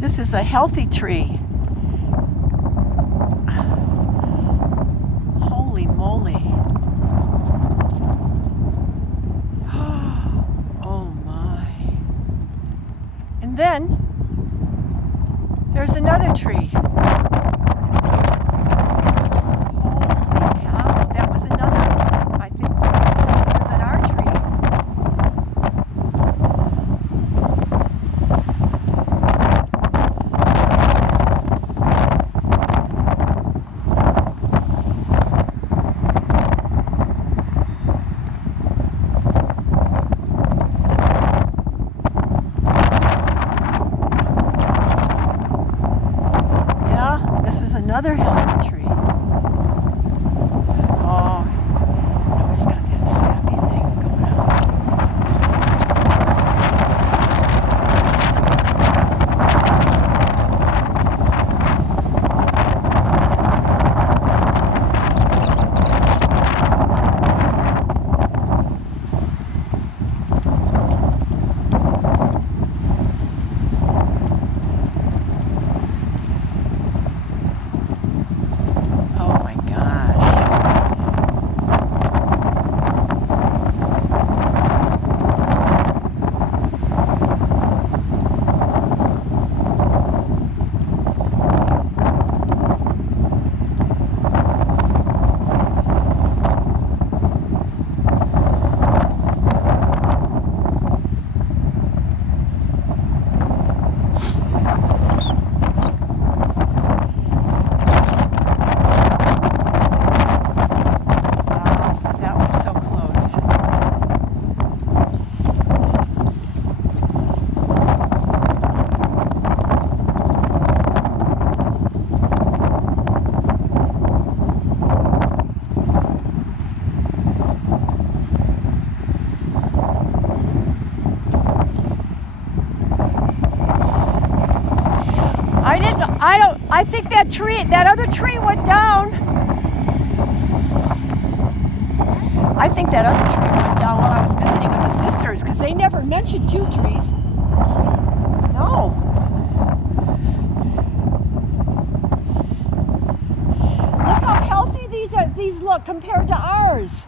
This is a healthy tree. Holy moly. Oh my. And then there's another tree. Holy cow, that was another, I think, healthier than our tree. Another healthy tree. Oh, no, it's got that sappy thing going on. I think that other tree went down. I think that other tree went down while I was visiting with the sisters, because they never mentioned two trees. No. Look how healthy these look compared to ours.